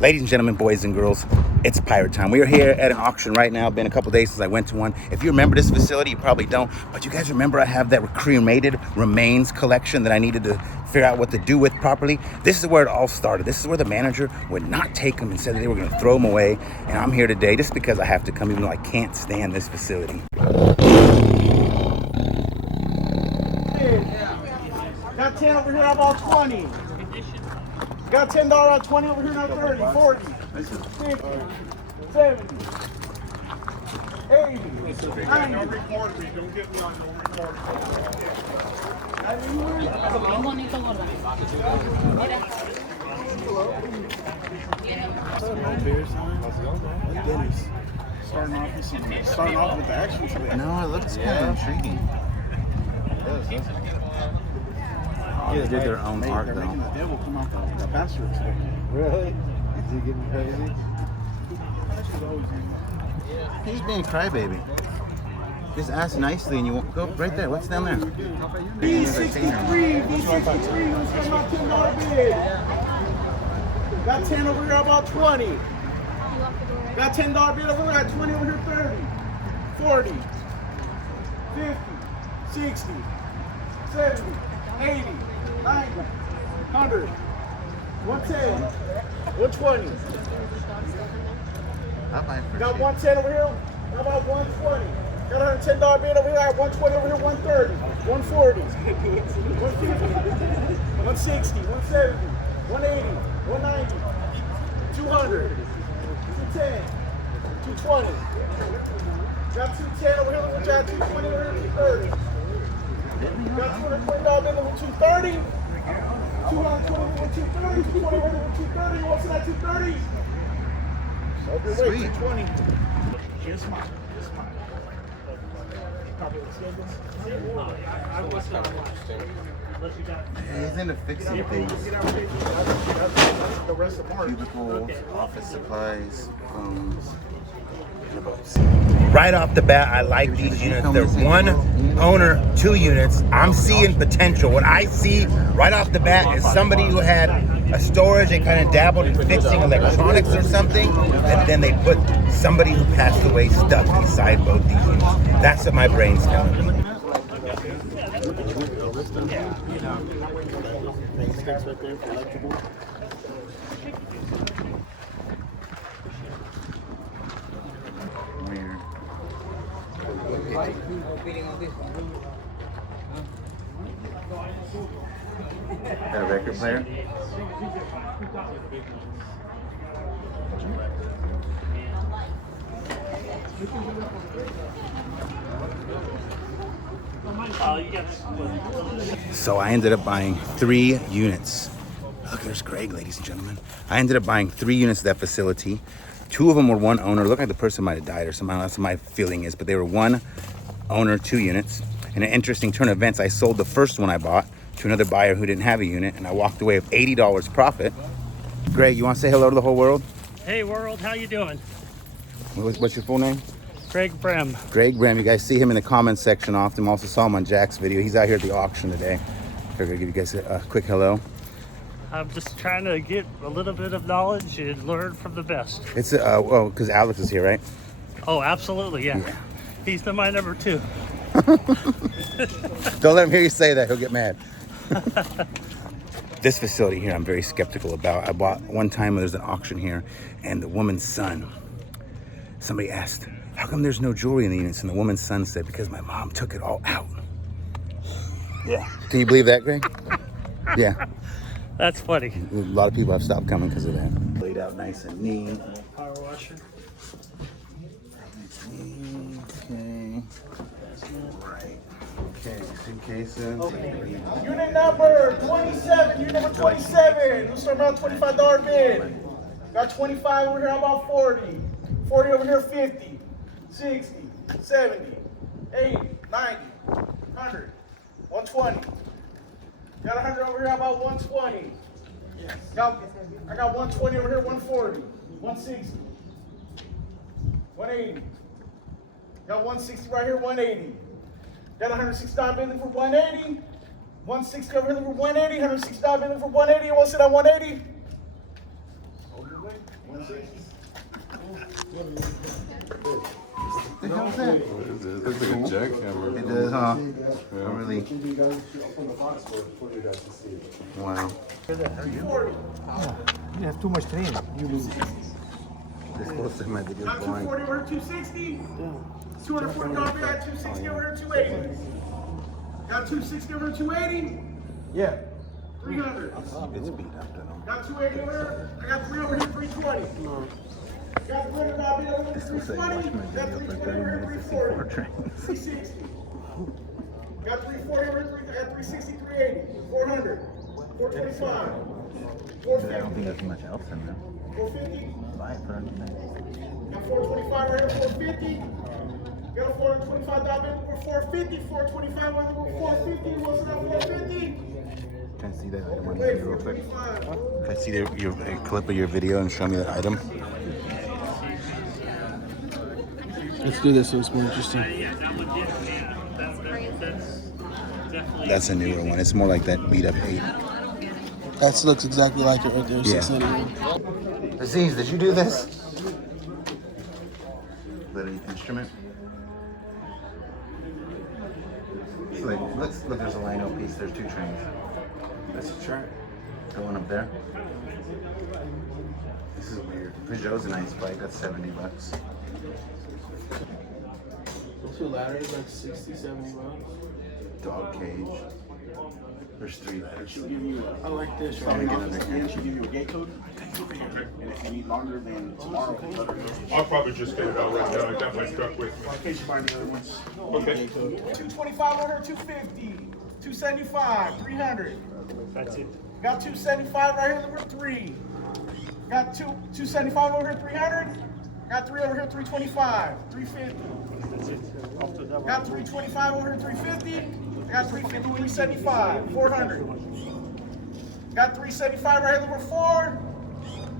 Ladies and gentlemen, boys and girls, it's pirate time. We are here at an auction right now. Been a couple days since I went to one. If you remember this facility, you probably don't, but you guys remember I have that cremated remains collection that I needed to figure out what to do with properly. This is where it all started. This is where the manager would not take them and said that they were going to throw them away. And I'm here today just because I have to come, even though I can't stand this facility. Got 10 over here, how about 20? Got $10 on 20 over here, now 30, 40, 50, 70, 80, 90. Don't record me, don't get me on no record. Bien bonito, gorda. Mira. Starting off with the action today. No, it looks kind of intriguing. Oh, they did their own art, They're though. making the devil come out the bastard today. Really? Is he getting crazy? He's being a crybaby. Just ask nicely and you won't go right there. What's down there? B63, B63, who's getting my $10 bid? Got 10 over here, how about 20? Got $10 bid over here, got 20 over here, 30, 40, 50, 60, 70, 80, 90, 100, 110, 120. I'll buy it for Got cheap. 110 over here. How about 120? Got $110 bid over here. Got 120 over here. 130, 140, 150, 160, 170, 180, 190, 200, 210, 220. Got 210 over here. Got 220 over here. 230. Got $220 bid over 230. 220 over 230. 220 over 230. What's that 230? Sweet. 220. Here's mine. Here's mine. Probably let's get this. He's into fixing things. That's the rest of March. Cubicles, office supplies, phones, and boats. Right off the bat, I like these units. They're one owner, 2 units. I'm seeing potential. What I see right off the bat is somebody who had a storage and kind of dabbled in fixing electronics or something, and then they put somebody who passed away stuck inside both these units. That's what my brain's telling me. Weird. Got a record player? So I ended up buying 3 units. Look, there's Greg, ladies and gentlemen. I ended up buying 3 units of that facility. 2 of them were one owner. Looked like the person might have died or something. That's what my feeling is. But they were one owner, 2 units. In an interesting turn of events, I sold the first one I bought to another buyer who didn't have a unit, and I walked away with $80 profit. Greg, you want to say hello to the whole world? Hey world, how you doing? What's your full name? Greg Brem. Greg Bram. You guys see him in the comments section often. Also saw him on Jack's video. He's out here at the auction today. Figured I'd give you guys a quick hello. I'm just trying to get a little bit of knowledge and learn from the best. It's well, because Alex is here, right? Oh, absolutely, yeah. He's been my number 2. Don't let him hear you say that. He'll get mad. This facility here, I'm very skeptical about. I bought one time when there's an auction here, and the woman's son, somebody asked, how come there's no jewelry in the units? And the woman's son said, because my mom took it all out. Yeah. Can you believe that, Greg? Yeah. That's funny. A lot of people have stopped coming because of that. Laid out nice and neat. Power washer. Okay. Right. Okay, suitcases. Unit number 27. Unit number 27. Who's around $25 bid? Got 25 over here. How about 40? 40 over here. 50, 60, 70, 80, 90, 100, 120. Got 100 over here. How about 120? I got 120 over here. 140, 160, 180. Got 160 right here. 180. Got $160 bidding for 180. 160 over here for 180. $160 bidding for 180. You want to sit at 180? Hold your weight. The hell's that? It looks like a jackhammer. It does, huh? Yeah. Oh, really? Wow. You have too much training. You lose. This whole segment video Got is boring. 240 over here, 260. 240 over here, got 260 over here, 280. Got 260 over here, 280. Yeah. 300. It's beat up though. Got 280 over here. I got 3 over here, 320. Got 300 over here, This looks like 320. watching my Got video for 320 30 over here, minutes to see 4 340. trains. 360. Got 340 over here, I got 360, 380. 400. 425. But I don't 450. think there's much else in there. 450. Buy it for anything. Got 425 right here, 450. Got a 425 dial in over 450, 425 over 450. What's that 450? Can I see that item on the Wait, video real quick? 425. Can I see a clip of your video and show me that item? Let's do this. It's more interesting. That's a newer one. It's more like that beat up 8. That looks exactly like it right there. Yeah. 691. Aziz, did you do this? Is that an instrument? Look, there's a Lino piece. There's 2 trains. That's a track. The one up there. This is weird. Peugeot's a nice bike. That's $70. Those 2 ladders like 60, 70 bucks. Dog cage. There's 3 letters. I like this. Let me get under here. She'll give you a gate code. And if you need longer than tomorrow, let her know. I'll probably just get it out right now. I got my truck with me. In case you find the other ones. Okay. 225 over here, 250. 275, 300. That's it. Got 275 right here, number 3. Got 275 over here, 300. Got 3 over here, 325, 350. That's it. Off the double. Got 325 over here, 350. Got 350, 375, 400. Got 375 right here, number 4.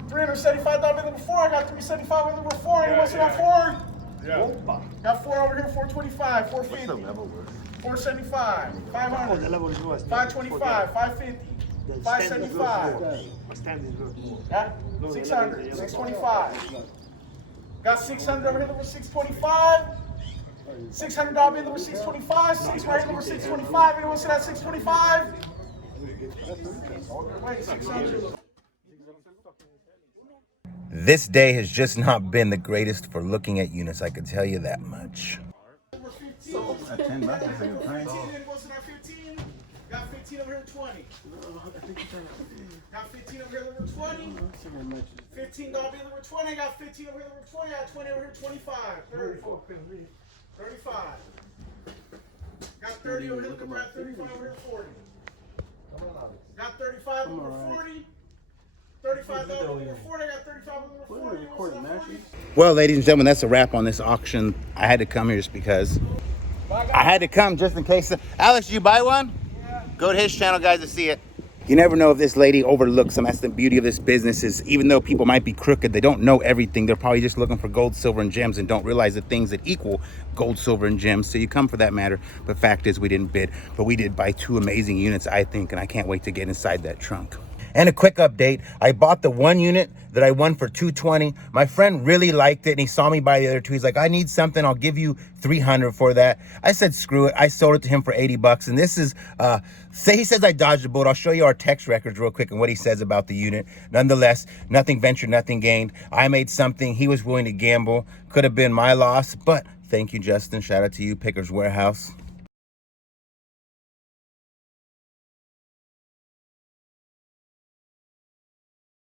375 down number 4. I got 375 with number 4. And what's that 4? Yeah. Got 4 over here, 425, 450. What's the level worth? 475, Oh, the 500, level is worse. 525, 550, The 575. stand is worth more. Yeah, 600, 625. Got 600 over here, number 625. 600 down bid, number 625. 6 right here, number 625. Anyone see that 625? Wait, 600. This day has just not been the greatest for looking at units, I can tell you that much. Number 15. At $10 is a good price. 15, anyone see that 15? Got 15 over here, 20. Got 15 over here, number 20. 15 down bid, number 20. Got 15 over here, number 20. Got 20 over here, 25. 30. 35. Got 30 over here, look at 35 over here, 40. Got 35 over 40. 35 over 40. I got 35 over 40. Well, ladies and gentlemen, that's a wrap on this auction. I had to come here just because. I had to come just in case. Alex, did you buy one? Yeah. Go to his channel, guys, to see it. You never know if this lady overlooks them. That's the beauty of this business is even though people might be crooked, they don't know everything. They're probably just looking for gold, silver, and gems and don't realize the things that equal gold, silver, and gems. So you come for that matter. But fact is, we didn't bid. But we did buy 2 amazing units, I think, and I can't wait to get inside that trunk. And a quick update, I bought the 1 unit that I won for $220. My friend really liked it and he saw me buy the other 2. He's like, I need something, I'll give you $300 for that. I said, screw it. I sold it to him for $80. And this is, he says I dodged a bullet. I'll show you our text records real quick and what he says about the unit. Nonetheless, nothing ventured, nothing gained. I made something, he was willing to gamble. Could have been my loss, but thank you, Justin. Shout out to you, Pickers Warehouse.